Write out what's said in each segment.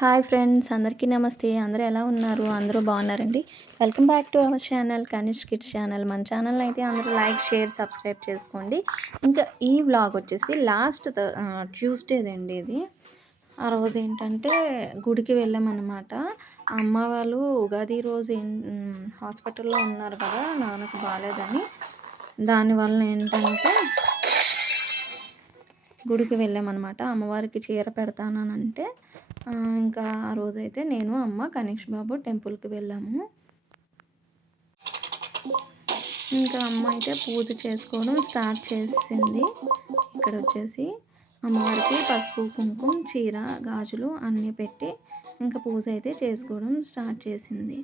Hi friends అందరికీ నమస్తే. అందరూ ఎలా ఉన్నారు? అందరూ బాగున్నారండి? Welcome back to our channel Kanish kids channel. మన ఛానల్ అయితే అందరూ లైక్ షేర్ సబ్స్క్రైబ్ చేసుకోండి. ఇంకా ఈ వ్లాగ్ వచ్చేసి లాస్ట్ ట్యూస్డేదండి ఇది. ఆ రోజు ఏంటంటే గుడికి వెళ్ళామన్నమాట. అమ్మ వాళ్ళు ఉగాది రోజు ఏం హాస్పిటల్లో ఉన్నారు కదా నాన్నకు బాగాలేదని దానివల్ల ఏంటంటే గుడికి వెళ్ళామన్నమాట. అమ్మవారికి చీర పెడతానంటే ఇంకా ఆ రోజైతే నేను అమ్మ కనీష్ బాబు టెంపుల్కి వెళ్ళాము. ఇంకా అమ్మ అయితే పూజ చేసుకోవడం స్టార్ట్ చేసింది. ఇక్కడ వచ్చేసి అమ్మవారికి పసుపు కుంకుమ చీర గాజులు అన్నీ పెట్టి ఇంకా పూజ అయితే చేసుకోవడం స్టార్ట్ చేసింది.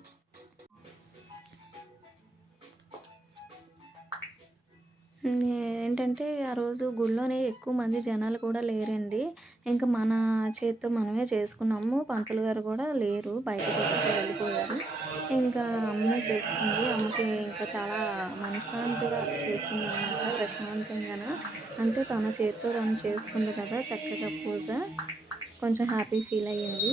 ఏంటంటే ఆ రోజు గుళ్ళోనే ఎక్కువ మంది జనాలు కూడా లేరండి. ఇంకా మన చేతితో మనమే చేసుకున్నాము. పంతులు గారు కూడా లేరు. బయటకు వెళ్ళిపోయారు. ఇంకా అమ్మే చేసుకుంది. అమ్మకి ఇంకా చాలా మనశ్శాంతిగా చేసింది అనమాట ప్రశాంతంగా అంటే తన చేతితో తను చేసుకుంది కదా చక్కగా పూజ. కొంచెం హ్యాపీ ఫీల్ అయ్యింది.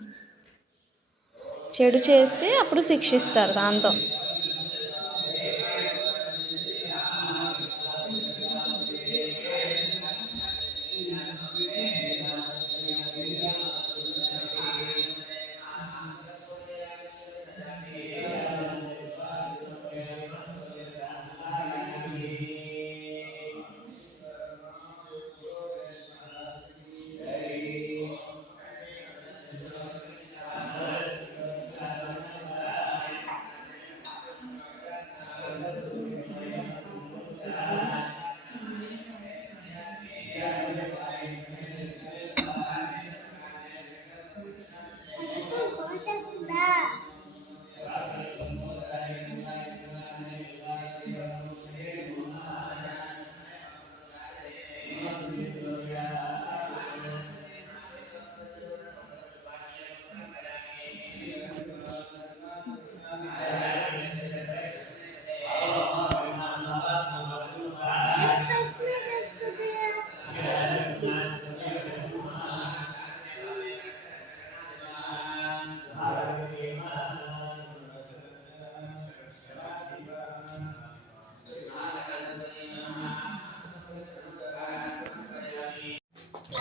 చెడు చేస్తే అప్పుడు శిక్షిస్తారు దాంతో.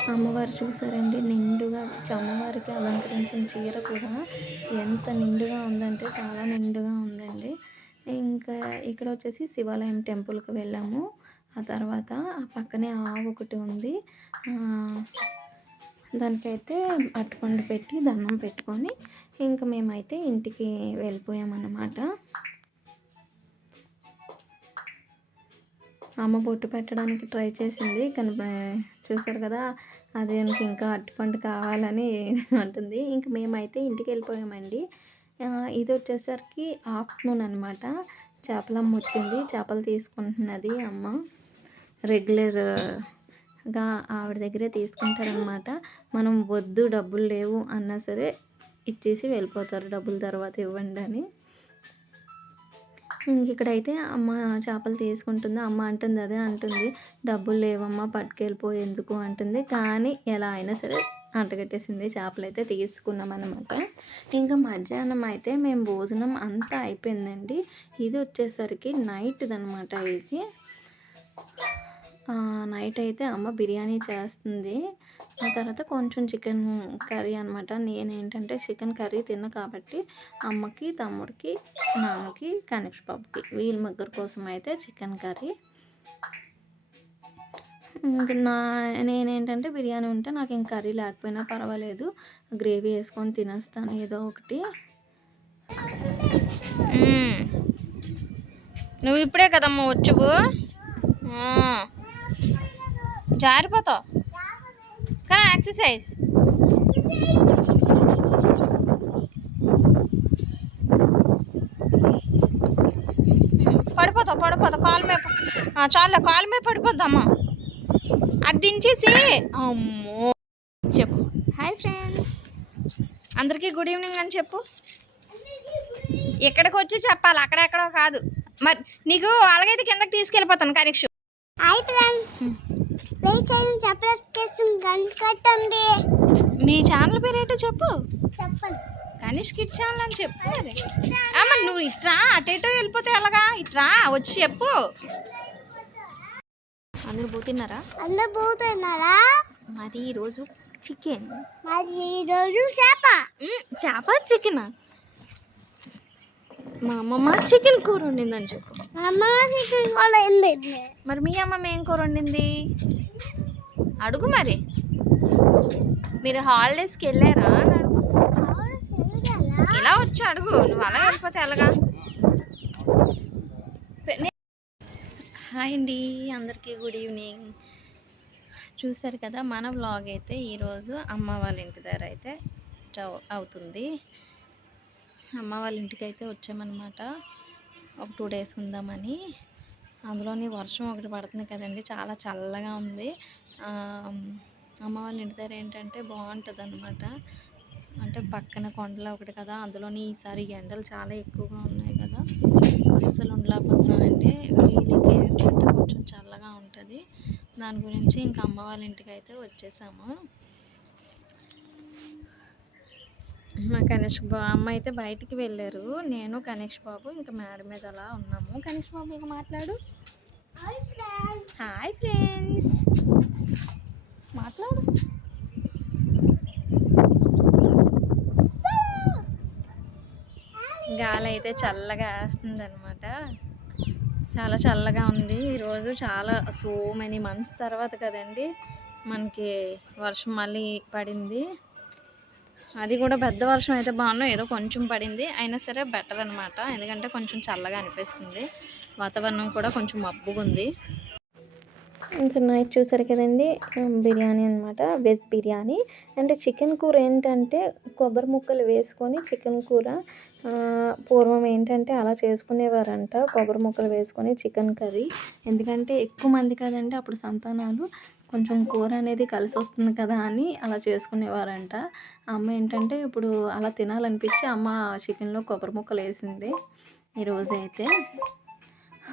అమ్మవారు చూసారండి నిండుగా అమ్మవారికి అలంకరించిన చీర కూడా ఎంత నిండుగా ఉందంటే చాలా నిండుగా ఉందండి. ఇంకా ఇక్కడ వచ్చేసి శివాలయం టెంపుల్కి వెళ్ళాము. ఆ తర్వాత ఆ పక్కనే ఆవు ఒకటి ఉంది. దానికైతే అట్టుపండు పెట్టి దండం పెట్టుకొని ఇంకా మేమైతే ఇంటికి వెళ్ళిపోయామన్నమాట. అమ్మ బొట్టు పెట్టడానికి ట్రై చేసింది కానీ చూసారు కదా అది ఇంకా అట్టుపండు కావాలని అంటుంది. ఇంక మేమైతే ఇంటికి వెళ్ళిపోయామండి. ఇది వచ్చేసరికి ఆఫ్టర్నూన్ అనమాట చేపలమ్మ వచ్చింది. చేపలు తీసుకుంటున్నది అమ్మ. రెగ్యులర్గా ఆవిడ దగ్గరే తీసుకుంటారనమాట మనం వద్దు డబ్బులు లేవు అన్నా సరే ఇచ్చేసి వెళ్ళిపోతారు. డబ్బులు తర్వాత ఇవ్వండి అని. ఇక్కడైతే అమ్మ చేపలు తీసుకుంటుంది. అమ్మ అంటుంది అదే అంటుంది. డబ్బులు లేవమ్మా పట్టుకెళ్ళిపోయేందుకు అంటుంది. కానీ ఎలా అయినా సరే అంటగట్టేసింది. చేపలు అయితే తీసుకున్నాం అనమాట ఇంకా మధ్యాహ్నం అయితే మేము భోజనం అంతా అయిపోయిందండి. ఇది వచ్చేసరికి నైట్ది అనమాట ఇది. నైట్ అయితే అమ్మ బిర్యానీ చేస్తుంది. ఆ తర్వాత కొంచెం చికెన్ కర్రీ అనమాట నేను ఏంటంటే చికెన్ కర్రీ తిన్న కాబట్టి అమ్మకి తమ్ముడికి నాన్నకి కనెక్ట్ బాబుకి వీళ్ళ ముగ్గురు కోసం అయితే చికెన్ కర్రీ. నా నేనేంటంటే బిర్యానీ ఉంటే నాకు ఇంక కర్రీ లేకపోయినా పర్వాలేదు. గ్రేవీ వేసుకొని తినేస్తాను ఏదో ఒకటి. నువ్వు ఇప్పుడే కదమ్మా వచ్చువు? ఆ. జారిపోతావు. కానీ ఎక్సర్సైజ్ పడిపోతావు పడిపోతావు. కాలు మీద చాలే కాలు మీద పడిపోద్దమ్మా. అది దించేసి అమ్మో చెప్పు. హాయ్ ఫ్రెండ్స్ అందరికీ గుడ్ ఈవినింగ్ అని చెప్పు. ఇక్కడికి వచ్చి చెప్పాలి? అక్కడెక్కడో కాదు. మరి నీకు అలాగైతే కిందకి తీసుకెళ్ళిపోతాను కనెక్షన్ హాయ్ ఫ్రెండ్స్ ప్లీజ్ చేయండి చెప్పేసి గంట కట్టండి మీ ఛానల్ పేరు ఏంటో చెప్పు. చెప్పండి. కనిష్ కిడ్ ఛానల్ అని చెప్పు మరి. అమ్మ నువ్వు ఇట్రా అటు ఇటు వెళ్ళిపోతే ఎలాగా? ఇట్రా వచ్చి చెప్పు. అందరూ పోతున్నారా? అందరు పోతున్నారా? మాది ఈరోజు చికెన్. మరి ఈరోజు చేప. చేప చికెన్? మా అమ్మమ్మ చికెన్ కూర వండిందని చెప్పు. అమ్మ చికెన్ కూడా ఏంటి మరి మీ అమ్మమ్మ ఏం కూర వండింది? అడుగు మరి. మీరు హాలిడేస్కి వెళ్ళారా అని అడుగు. ఇలా వచ్చి అడుగు. నువ్వు అలా వెళ్ళిపోతే ఎలాగా? హాయ్ అండి. అందరికీ గుడ్ ఈవినింగ్. చూసారు కదా మన వ్లాగ్ అయితే ఈరోజు అమ్మ వాళ్ళ ఇంటి దగ్గర అయితే అవుతుంది. అమ్మ వాళ్ళ ఇంటికి అయితే వచ్చామన్నమాట. ఒక టూ డేస్ ఉందామని. అందులోని వర్షం ఒకటి పడుతుంది కదండి. చాలా చల్లగా ఉంది. అమ్మ వాళ్ళ ఇంటి దగ్గర ఏంటంటే బాగుంటుంది అనమాట అంటే పక్కన కొండలు ఒకటి కదా అందులోని ఈసారి ఎండలు చాలా ఎక్కువగా ఉన్నాయి కదా. అస్సలు ఉండలేకపోతున్నామంటే వీళ్ళకి ఏంటంటే కొంచెం చల్లగా ఉంటుంది. దాని గురించి ఇంకా అమ్మ వాళ్ళ ఇంటికి అయితే వచ్చేసాము. మా కనిష్ బాబు అమ్మ అయితే బయటికి వెళ్ళారు. నేను కనిష్ బాబు ఇంకా మేడ మీద అలా ఉన్నాము. కనిష్ బాబు ఇంకా మాట్లాడు. Hi friends. మాట్లాడు. గాలి అయితే చల్లగా వేస్తుంది అనమాట చాలా చల్లగా ఉంది. ఈరోజు చాలా సో మెనీ మంత్స్ తర్వాత కదండి మనకి వర్షం మళ్ళీ పడింది. అది కూడా పెద్ద వర్షం అయితే బాగున్నా ఏదో కొంచెం పడింది. అయినా సరే బెటర్ అనమాట ఎందుకంటే కొంచెం చల్లగా అనిపిస్తుంది. వాతావరణం కూడా కొంచెం మబ్బుగా ఉంది. ఇంకా నైట్ చూసారు కదండి బిర్యానీ అనమాట వెజ్ బిర్యానీ. అంటే చికెన్ కూర ఏంటంటే కొబ్బరి ముక్కలు వేసుకొని చికెన్ కూర పూర్వం ఏంటంటే అలా చేసుకునేవారంట. కొబ్బరి ముక్కలు వేసుకొని చికెన్ కర్రీ. ఎందుకంటే ఎక్కువ మంది కదండి అప్పుడు సంతానాలు కొంచెం కూర అనేది కలిసి వస్తుంది కదా అని అలా చేసుకునేవారంట. అమ్మ ఏంటంటే ఇప్పుడు అలా తినాలనిపించి అమ్మ చికెన్లో కొబ్బరి ముక్కలు వేసింది ఈరోజు అయితే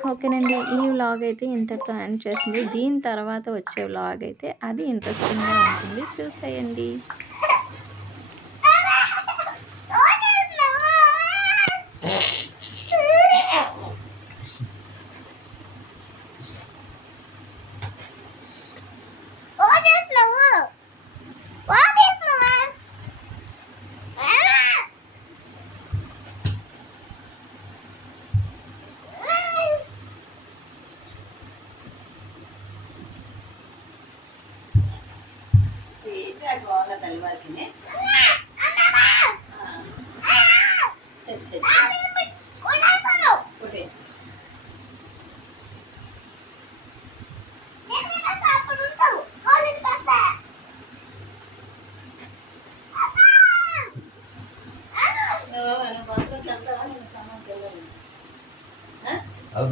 ఓకేనండి. ఈ వ్లాగ్ అయితే ఇంతటితో ఎండ్ చేస్తుంది. దీని తర్వాత వచ్చే వ్లాగ్ అయితే అది ఇంట్రెస్టింగ్గా ఉంటుంది. చూసేయండి.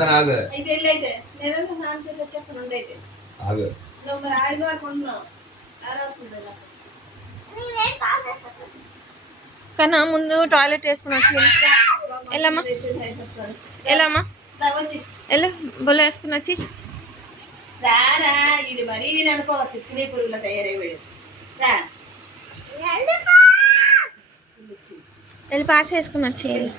ఆగు. అయితే వెళ్ళి అయితే. నేనంతా స్నానం చేసి వచ్చేస్తాను అయితే. ఆగు. నువ్వు మరి కన్నా ముందు టాయిలెట్ వేసుకుని వచ్చి వెళ్ళమ్మా. వెళ్ళమ్మా. వెళ్ళు. బొల్ల వేసుకుని వచ్చి. రారా ఇది మరీ అనుకో సిక్కినే పురుగుల తయారైపోయాడు రా. వెళ్ళి పాస్ వేసుకుని వచ్చి వెళ్ళు.